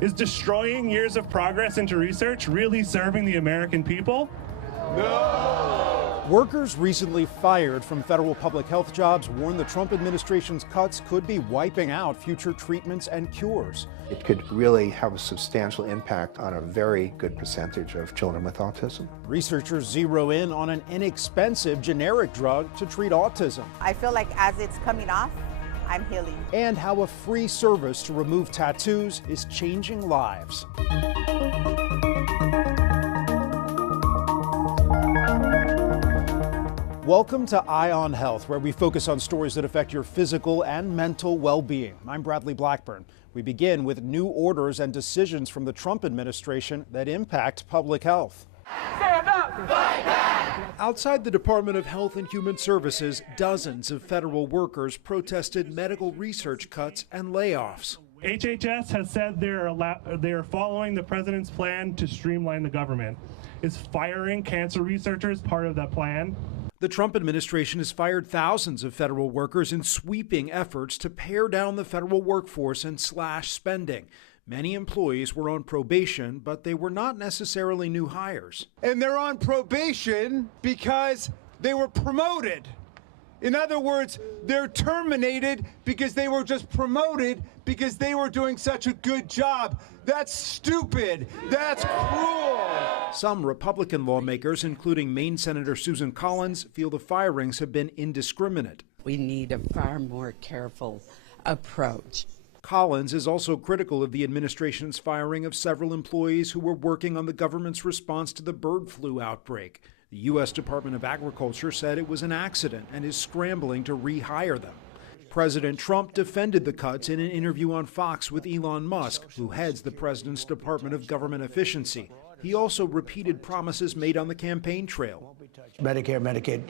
Is destroying years of progress into research really serving the American people? No! Workers recently fired from federal public health jobs warn the Trump administration's cuts could be wiping out future treatments and cures. It could really have a substantial impact on a very good percentage of children with autism. Researchers zero in on an inexpensive generic drug to treat autism. I feel like as it's coming off, I'm healing. And how a free service to remove tattoos is changing lives. Welcome to Eye on Health, where we focus on stories that affect your physical and mental well-being. I'm Bradley Blackburn. We begin with new orders and decisions from the Trump administration that impact public health. Stand up! Fight back! Outside the Department of Health and Human Services, dozens of federal workers protested medical research cuts and layoffs. HHS has said they're following the president's plan to streamline the government. Is firing cancer researchers part of that plan? The Trump administration has fired thousands of federal workers in sweeping efforts to pare down the federal workforce and slash spending. Many employees were on probation, but they were not necessarily new hires. And they're on probation because they were promoted. In other words, they're terminated because they were just promoted because they were doing such a good job. That's stupid. That's cruel. Some Republican lawmakers, including Maine Senator Susan Collins, feel the firings have been indiscriminate. We need a far more careful approach. Collins is also critical of the administration's firing of several employees who were working on the government's response to the bird flu outbreak. The U.S. Department of Agriculture said it was an accident and is scrambling to rehire them. President Trump defended the cuts in an interview on Fox with Elon Musk, who heads the president's Department of Government Efficiency. He also repeated promises made on the campaign trail. Medicare, Medicaid,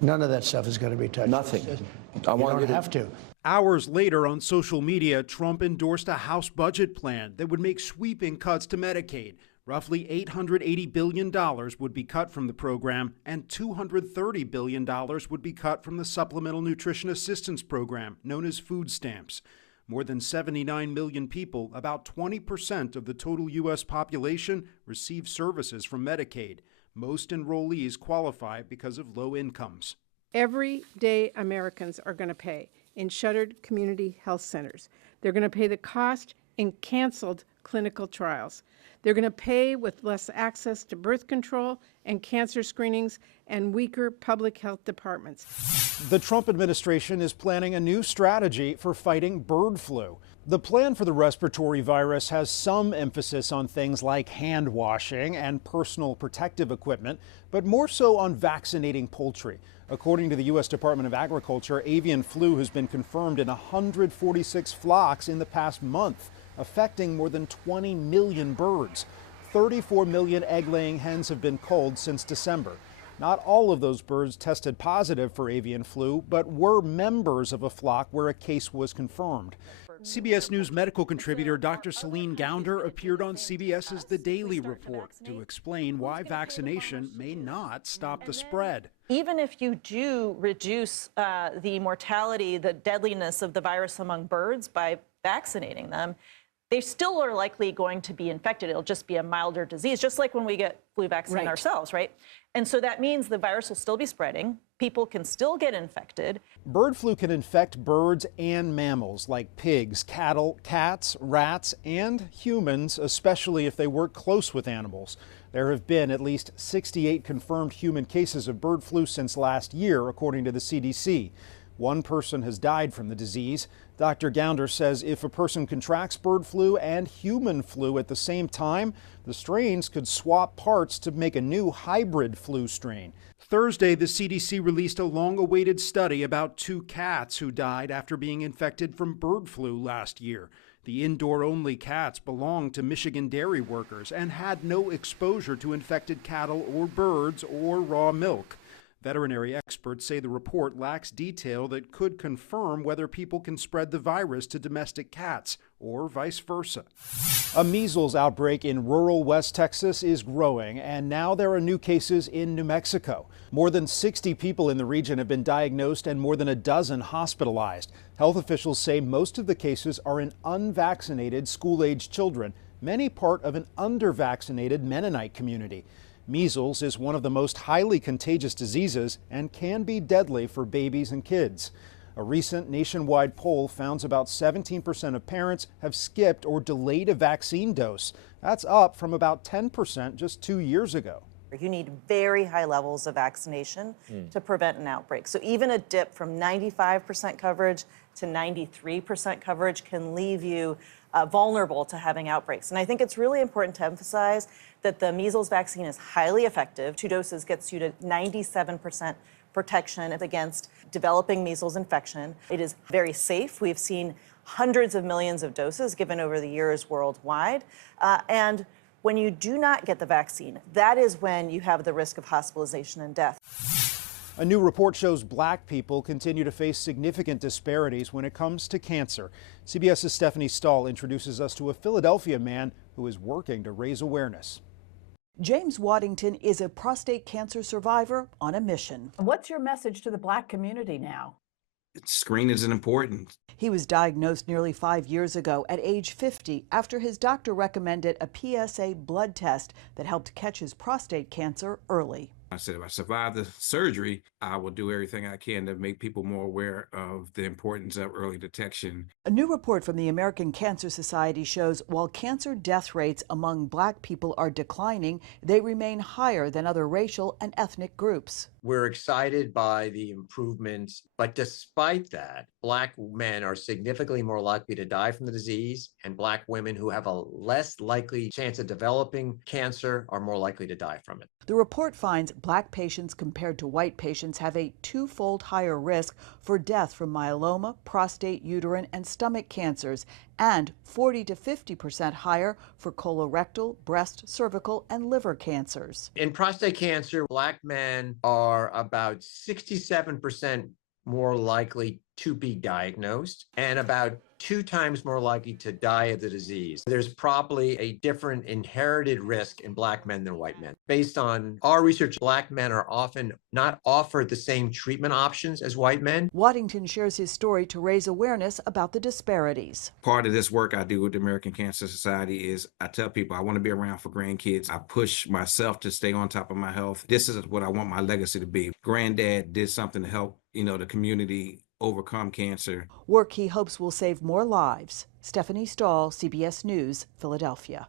none of that stuff is going to be touched. Nothing. You don't have to. Hours later on social media, Trump endorsed a House budget plan that would make sweeping cuts to Medicaid. Roughly $880 billion would be cut from the program, and $230 billion would be cut from the Supplemental Nutrition Assistance Program, known as food stamps. More than 79 million people, about 20% of the total U.S. population, receive services from Medicaid. Most enrollees qualify because of low incomes. Everyday Americans are going to pay in shuttered community health centers. They're going to pay the cost in canceled clinical trials. They're going to pay with less access to birth control and cancer screenings and weaker public health departments. The Trump administration is planning a new strategy for fighting bird flu. The plan for the respiratory virus has some emphasis on things like hand washing and personal protective equipment, but more so on vaccinating poultry. According to the U.S. Department of Agriculture, avian flu has been confirmed in 146 flocks in the past month, affecting more than 20 million birds. 34 million egg-laying hens have been culled since December. Not all of those birds tested positive for avian flu, but were members of a flock where a case was confirmed. CBS News medical contributor Dr. Celine Gounder appeared on CBS's The Daily Report to explain why vaccination may not stop the spread. Even if you do reduce the mortality, the deadliness of the virus among birds by vaccinating them, they still are likely going to be infected. It'll just be a milder disease, just like when we get flu vaccine ourselves, right? And so that means the virus will still be spreading. People can still get infected. Bird flu can infect birds and mammals like pigs, cattle, cats, rats, and humans, especially if they work close with animals. There have been at least 68 confirmed human cases of bird flu since last year, according to the CDC. One person has died from the disease. Dr. Gounder says if a person contracts bird flu and human flu at the same time, the strains could swap parts to make a new hybrid flu strain. Thursday, the CDC released a long-awaited study about 2 cats who died after being infected from bird flu last year. The indoor-only cats belonged to Michigan dairy workers and had no exposure to infected cattle or birds or raw milk. Veterinary experts say the report lacks detail that could confirm whether people can spread the virus to domestic cats or vice versa. A measles outbreak in rural West Texas is growing, and now there are new cases in New Mexico. More than 60 people in the region have been diagnosed and more than a dozen hospitalized. Health officials say most of the cases are in unvaccinated school-age children, many part of an under-vaccinated Mennonite community. Measles is one of the most highly contagious diseases and can be deadly for babies and kids. A recent nationwide poll found about 17% of parents have skipped or delayed a vaccine dose. That's up from about 10% just 2 years ago. You need very high levels of vaccination to prevent an outbreak. So even a dip from 95% coverage to 93% coverage can leave you vulnerable to having outbreaks. And I think it's really important to emphasize that the measles vaccine is highly effective. 2 doses gets you to 97% protection against developing measles infection. It is very safe. We've seen hundreds of millions of doses given over the years worldwide. And when you do not get the vaccine, that is when you have the risk of hospitalization and death. A new report shows black people continue to face significant disparities when it comes to cancer. CBS's Stephanie Stahl introduces us to a Philadelphia man who is working to raise awareness. James Waddington is a prostate cancer survivor on a mission. What's your message to the black community now? Screening is important. He was diagnosed nearly 5 years ago at age 50 after his doctor recommended a PSA blood test that helped catch his prostate cancer early. I said, if I survive the surgery, I will do everything I can to make people more aware of the importance of early detection. A new report from the American Cancer Society shows while cancer death rates among black people are declining, they remain higher than other racial and ethnic groups. We're excited by the improvements, but despite that, black men are significantly more likely to die from the disease, and black women who have a less likely chance of developing cancer are more likely to die from it. The report finds black patients compared to white patients have a 2-fold higher risk for death from myeloma, prostate, uterine, and stomach cancers, and 40 to 50% higher for colorectal, breast, cervical, and liver cancers. In prostate cancer, black men are about 67% more likely to be diagnosed and about 2 times more likely to die of the disease. There's probably a different inherited risk in black men than white men. Based on our research, black men are often not offered the same treatment options as white men. Waddington shares his story to raise awareness about the disparities. Part of this work I do with the American Cancer Society is I tell people I want to be around for grandkids. I push myself to stay on top of my health. This is what I want my legacy to be. Granddad did something to help, the community overcome cancer. Work he hopes will save more lives. Stephanie Stahl, CBS News, Philadelphia.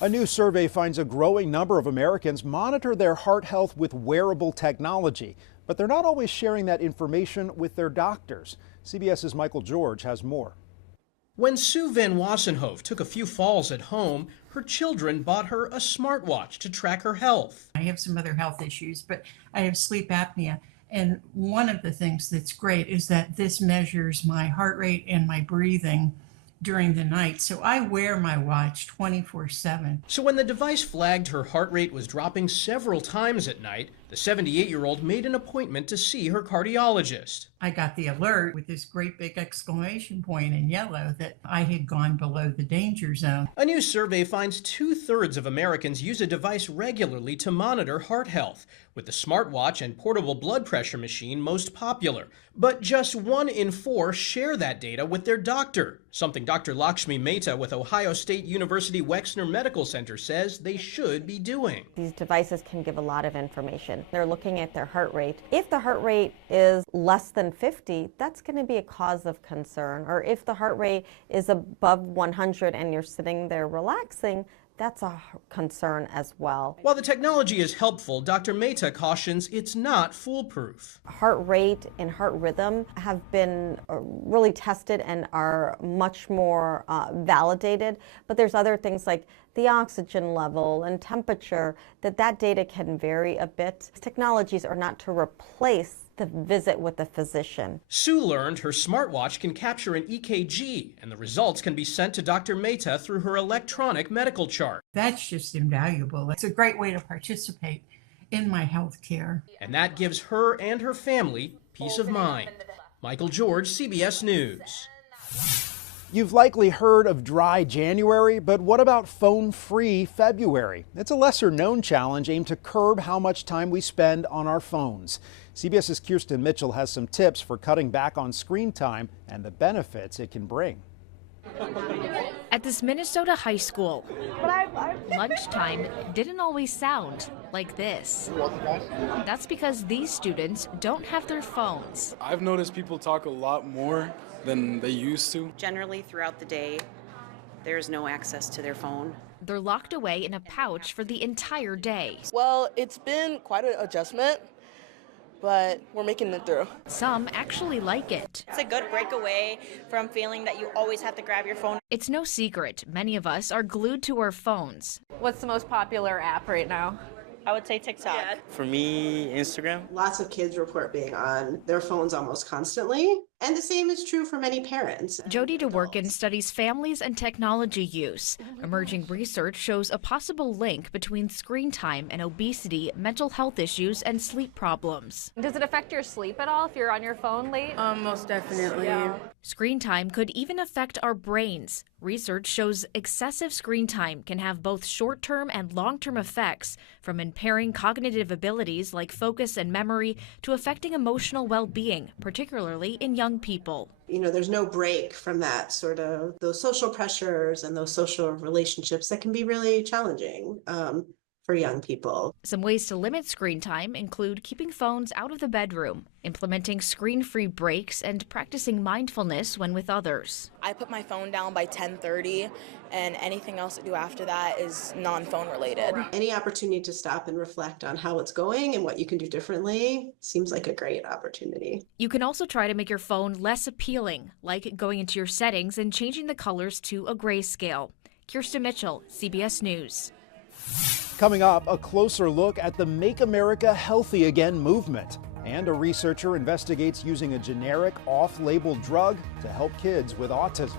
A new survey finds a growing number of Americans monitor their heart health with wearable technology, but they're not always sharing that information with their doctors. CBS's Michael George has more. When Sue Van Wassenhoef took a few falls at home, her children bought her a smartwatch to track her health. I have some other health issues, but I have sleep apnea. And one of the things that's great is that this measures my heart rate and my breathing during the night. So I wear my watch 24/7. So when the device flagged her heart rate was dropping several times at night, the 78-year-old made an appointment to see her cardiologist. I got the alert with this great big exclamation point in yellow that I had gone below the danger zone. A new survey finds 2/3 of Americans use a device regularly to monitor heart health, with the smartwatch and portable blood pressure machine most popular. But just 1 in 4 share that data with their doctor, something Dr. Lakshmi Mehta with Ohio State University Wexner Medical Center says they should be doing. These devices can give a lot of information. They're looking at their heart rate. If the heart rate is less than 50, that's going to be a cause of concern. Or if the heart rate is above 100 and you're sitting there relaxing, that's a concern as well. While the technology is helpful, Dr. Mehta cautions it's not foolproof. Heart rate and heart rhythm have been really tested and are much more validated, but there's other things like the oxygen level and temperature that data can vary a bit. Technologies are not to replace the visit with the physician. Sue learned her smartwatch can capture an EKG, and the results can be sent to Dr. Mehta through her electronic medical chart. That's just invaluable. It's a great way to participate in my health care. And that gives her and her family peace of mind. Michael George, CBS News. You've likely heard of dry January, but what about phone-free February? It's a lesser-known challenge aimed to curb how much time we spend on our phones. CBS's Kirsten Mitchell has some tips for cutting back on screen time and the benefits it can bring. At this Minnesota high school, lunchtime didn't always sound like this. That's because these students don't have their phones. I've noticed people talk a lot more than they used to. Generally, throughout the day, there's no access to their phone. They're locked away in a pouch for the entire day. Well, it's been quite an adjustment, but we're making it through. Some actually like it. It's a good breakaway from feeling that you always have to grab your phone. It's no secret, many of us are glued to our phones. What's the most popular app right now? I would say TikTok. Yeah. For me, Instagram. Lots of kids report being on their phones almost constantly, and the same is true for many parents. Jody DeWorkin studies families and technology use. Emerging research shows a possible link between screen time and obesity, mental health issues, and sleep problems. Does it affect your sleep at all if you're on your phone late? Most definitely. Yeah. Screen time could even affect our brains. Research shows excessive screen time can have both short-term and long-term effects, from impairing cognitive abilities like focus and memory to affecting emotional well-being, particularly in young people. You know, there's no break from that sort of those social pressures and those social relationships that can be really challenging for young people. Some ways to limit screen time include keeping phones out of the bedroom, implementing screen-free breaks, and practicing mindfulness when with others. I put my phone down by 10:30, and anything else I do after that is non-phone related. Any opportunity to stop and reflect on how it's going and what you can do differently seems like a great opportunity. You can also try to make your phone less appealing, like going into your settings and changing the colors to a grayscale. Kirsten Mitchell, CBS News. Coming up, a closer look at the Make America Healthy Again movement. And a researcher investigates using a generic off-label drug to help kids with autism.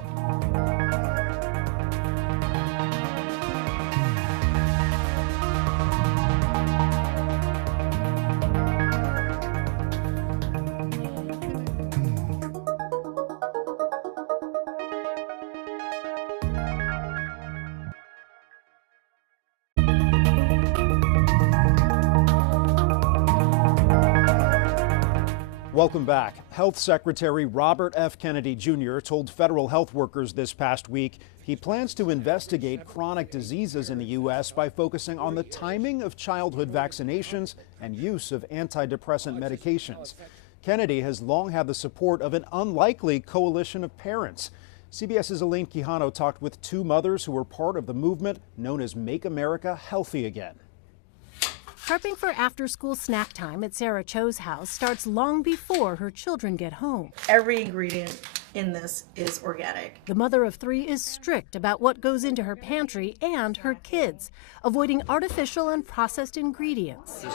Welcome back. Health Secretary Robert F. Kennedy Jr. told federal health workers this past week he plans to investigate chronic diseases in the U.S. by focusing on the timing of childhood vaccinations and use of antidepressant medications. Kennedy has long had the support of an unlikely coalition of parents. CBS's Elaine Quijano talked with two mothers who were part of the movement known as Make America Healthy Again. Prepping for after-school snack time at Sarah Cho's house starts long before her children get home. Every ingredient in this is organic. The mother of three is strict about what goes into her pantry and her kids, avoiding artificial and processed ingredients.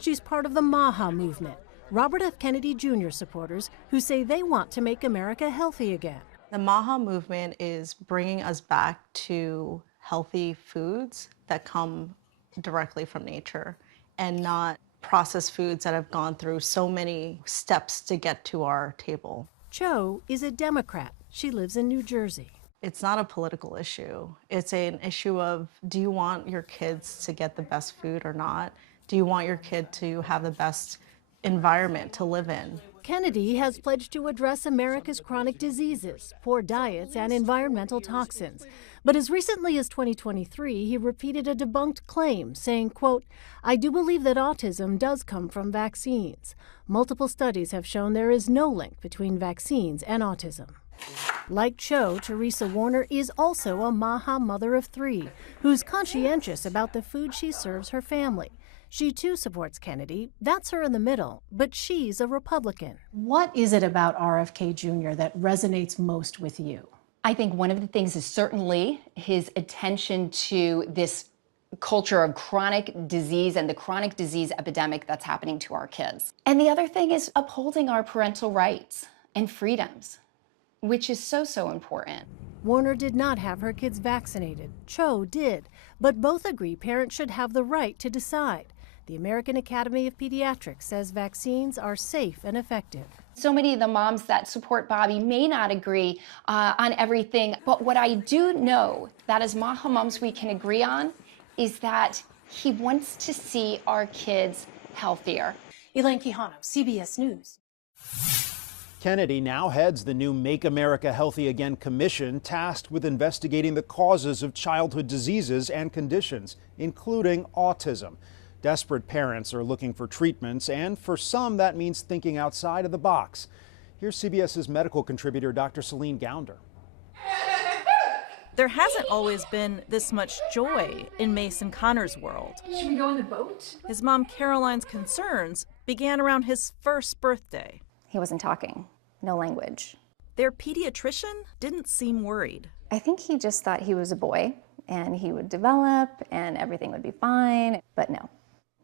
She's part of the MAHA movement, Robert F. Kennedy Jr. supporters who say they want to make America healthy again. The MAHA movement is bringing us back to healthy foods that come directly from nature and not processed foods that have gone through so many steps to get to our table. Cho is a Democrat. She lives in New Jersey. It's not a political issue. It's an issue of, do you want your kids to get the best food or not? Do you want your kid to have the best environment to live in? Kennedy has pledged to address America's chronic diseases, poor diets, and environmental toxins. But as recently as 2023, he repeated a debunked claim, saying, quote, "I do believe that autism does come from vaccines. Multiple studies have shown there is no link between vaccines and autism." Like Cho, Teresa Warner is also a MAHA mother of three who's conscientious about the food she serves her family. She too supports Kennedy. That's her in the middle, but she's a Republican. What is it about RFK Jr. that resonates most with you? I think one of the things is certainly his attention to this culture of chronic disease and the chronic disease epidemic that's happening to our kids. And the other thing is upholding our parental rights and freedoms, which is so important. Warner did not have her kids vaccinated. Cho did, but both agree parents should have the right to decide. The American Academy of Pediatrics says vaccines are safe and effective. So many of the moms that support Bobby may not agree on everything, but what I do know that as Maha moms we can agree on is that he wants to see our kids healthier. Elaine Quijano, CBS News. Kennedy now heads the new Make America Healthy Again Commission, tasked with investigating the causes of childhood diseases and conditions, including autism. Desperate parents are looking for treatments, and for some that means thinking outside of the box. Here's CBS's medical contributor, Dr. Celine Gounder. There hasn't always been this much joy in Mason Connor's world. Should we go on the boat? His mom Caroline's concerns began around his first birthday. He wasn't talking, no language. Their pediatrician didn't seem worried. I think he just thought he was a boy and he would develop and everything would be fine, but no.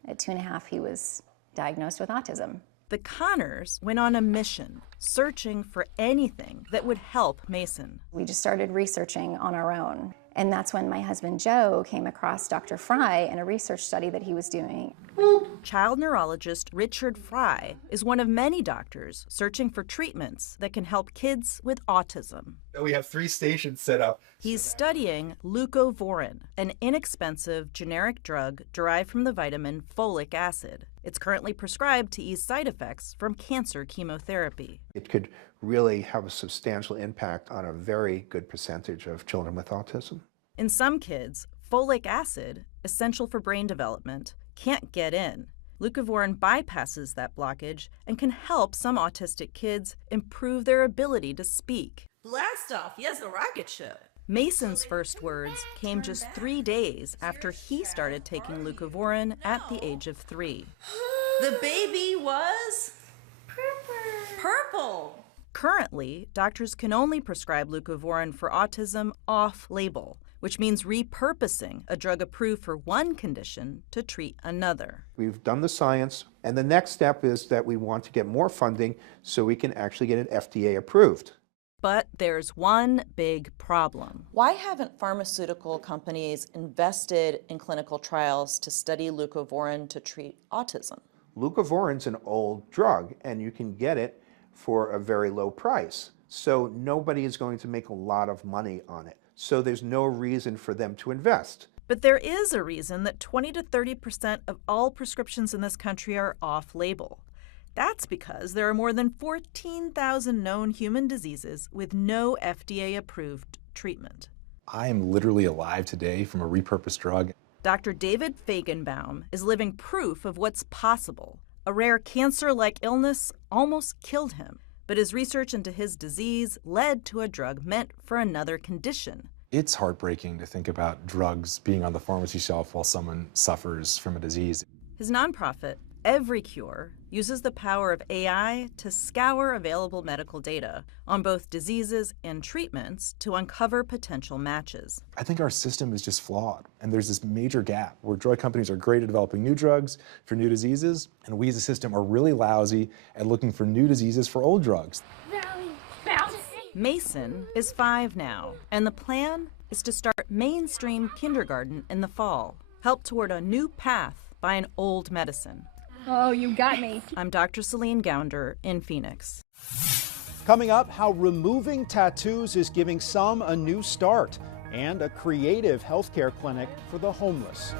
At 2.5, he was diagnosed with autism. The Connors went on a mission, searching for anything that would help Mason. We just started researching on our own. And that's when my husband Joe came across Dr. Fry in a research study that he was doing. Child neurologist Richard Fry is one of many doctors searching for treatments that can help kids with autism. We have 3 stations set up. He's studying leucovorin, an inexpensive generic drug derived from the vitamin folic acid. It's currently prescribed to ease side effects from cancer chemotherapy. It could really have a substantial impact on a very good percentage of children with autism. In some kids, folic acid, essential for brain development, can't get in. Leucovorin bypasses that blockage and can help some autistic kids improve their ability to speak. Blast off, yes, a rocket ship. Mason's first words came just 3 days after he started taking leucovorin at the age of 3. The baby was purple. Currently, doctors can only prescribe leucovorin for autism off-label, which means repurposing a drug approved for one condition to treat another. We've done the science, and the next step is that we want to get more funding so we can actually get it FDA approved. But there's one big problem. Why haven't pharmaceutical companies invested in clinical trials to study leucovorin to treat autism? Leucovorin's an old drug, and you can get it for a very low price. So nobody is going to make a lot of money on it. So there's no reason for them to invest. But there is a reason that 20 to 30% of all prescriptions in this country are off-label. That's because there are more than 14,000 known human diseases with no FDA-approved treatment. I am literally alive today from a repurposed drug. Dr. David Fagenbaum is living proof of what's possible. A rare cancer-like illness almost killed him, but his research into his disease led to a drug meant for another condition. It's heartbreaking to think about drugs being on the pharmacy shelf while someone suffers from a disease. His nonprofit, Every Cure, uses the power of AI to scour available medical data on both diseases and treatments to uncover potential matches. I think our system is just flawed, and there's this major gap where drug companies are great at developing new drugs for new diseases, and we as a system are really lousy at looking for new diseases for old drugs. Mason is 5 now, and the plan is to start mainstream kindergarten in the fall, help toward a new path by an old medicine. Oh, you got me. I'm Dr. Celine Gounder in Phoenix. Coming up, how removing tattoos is giving some a new start, and a creative healthcare clinic for the homeless.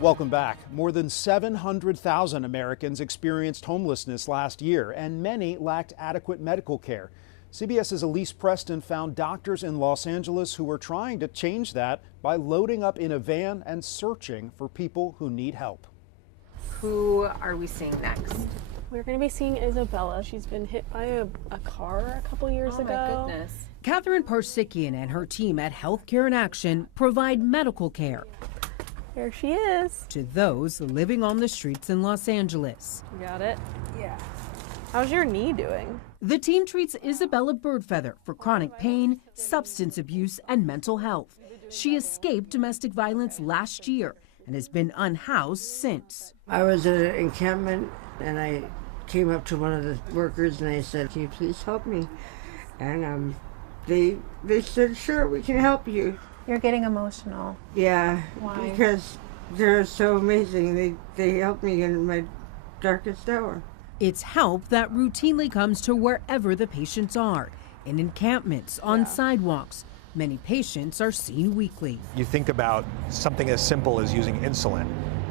Welcome back. More than 700,000 Americans experienced homelessness last year, and many lacked adequate medical care. CBS's Elise Preston found doctors in Los Angeles who were trying to change that by loading up in a van and searching for people who need help. Who are we seeing next? We're going to be seeing Isabella. She's been hit by a car a couple years ago. My goodness. Catherine Parsikian and her team at Healthcare in Action provide medical care. There she is. To those living on the streets in Los Angeles. You got it? Yeah. How's your knee doing? The team treats Isabella Birdfeather for chronic pain, substance abuse, and mental health. She escaped domestic violence last year and has been unhoused since. I was at an encampment and I came up to one of the workers and I said, "Can you please help me?" And they said, "Sure, we can help you." You're getting emotional. Yeah. Why? Because they're so amazing. They helped me in my darkest hour. It's help that routinely comes to wherever the patients are, in encampments, on sidewalks. Many patients are seen weekly. You think about something as simple as using insulin.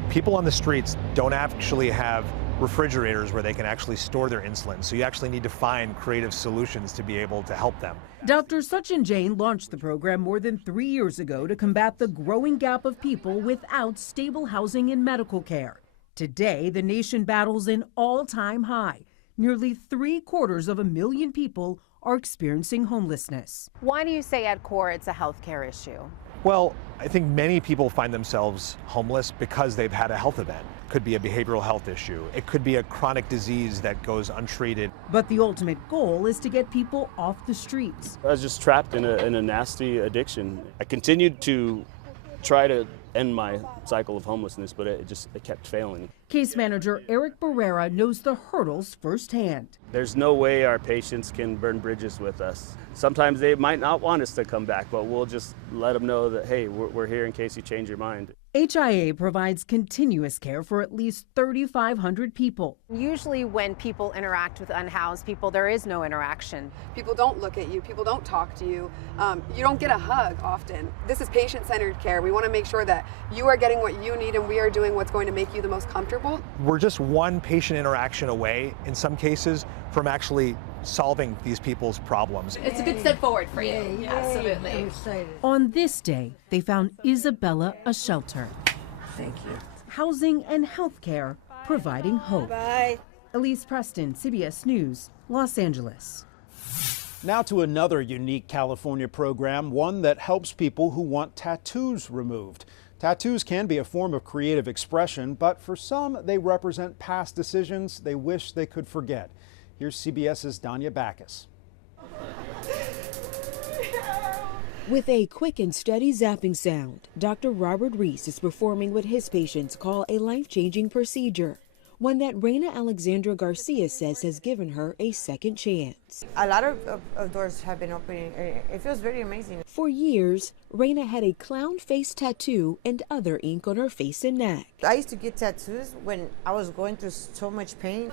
People on the streets don't actually have refrigerators where they can actually store their insulin, so you actually need to find creative solutions to be able to help them. Dr. Sachin Jain launched the program more than 3 years ago to combat the growing gap of people without stable housing and medical care. Today, the nation battles an all-time high. Nearly 750,000 people are experiencing homelessness. Why do you say at core it's a healthcare issue? Well, I think many people find themselves homeless because they've had a health event. It could be a behavioral health issue. It could be a chronic disease that goes untreated. But the ultimate goal is to get people off the streets. I was just trapped in a nasty addiction. I continued to try to end my cycle of homelessness, but it kept failing. Case manager Eric Barrera knows the hurdles firsthand. There's no way our patients can burn bridges with us. Sometimes they might not want us to come back, but we'll just let them know that, hey, we're here in case you change your mind. HIA provides continuous care for at least 3,500 people. Usually when people interact with unhoused people, there is no interaction. People don't look at you. People don't talk to you. You don't get a hug often. This is patient-centered care. We want to make sure that you are getting what you need and we are doing what's going to make you the most comfortable. We're just one patient interaction away, in some cases, from actually solving these people's problems. It's a good step forward for you. Absolutely. I'm excited. On this day, they found Isabella a shelter. Thank you. Housing and health care providing hope. Bye. Elise Preston, CBS News, Los Angeles. Now to another unique California program, one that helps people who want tattoos removed. Tattoos can be a form of creative expression, but for some, they represent past decisions they wish they could forget. Here's CBS's Danya Backus. With a quick and steady zapping sound, Dr. Robert Reese is performing what his patients call a life-changing procedure, one that Reina Alexandra Garcia says has given her a second chance. A lot of doors have been opening. It feels very amazing. For years, Reina had a clown face tattoo and other ink on her face and neck. I used to get tattoos when I was going through so much pain.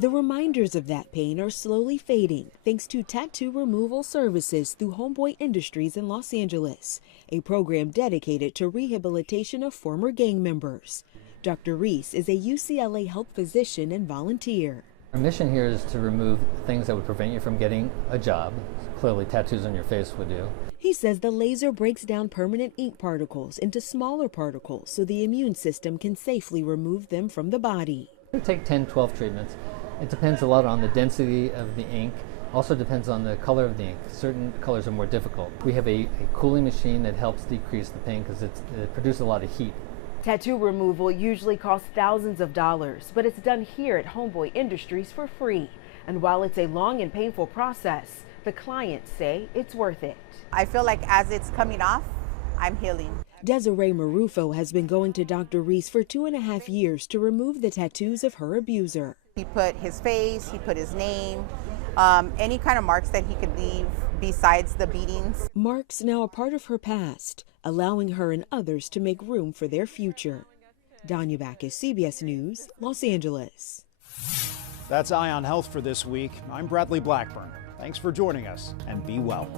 The reminders of that pain are slowly fading thanks to tattoo removal services through Homeboy Industries in Los Angeles, a program dedicated to rehabilitation of former gang members. Dr. Reese is a UCLA health physician and volunteer. Our mission here is to remove things that would prevent you from getting a job. Clearly, tattoos on your face would do. He says the laser breaks down permanent ink particles into smaller particles so the immune system can safely remove them from the body. We take 10, 12 treatments. It depends a lot on the density of the ink. Also depends on the color of the ink. Certain colors are more difficult. We have a cooling machine that helps decrease the pain because it produces a lot of heat. Tattoo removal usually costs thousands of dollars, but it's done here at Homeboy Industries for free. And while it's a long and painful process, the clients say it's worth it. I feel like as it's coming off, I'm healing. Desiree Marufo has been going to Dr. Reese for 2.5 years to remove the tattoos of her abuser. He put his face, he put his name, any kind of marks that he could leave besides the beatings. Marks now a part of her past, allowing her and others to make room for their future. Danya Backus, CBS News, Los Angeles. That's Eye on Health for this week. I'm Bradley Blackburn. Thanks for joining us, and be well.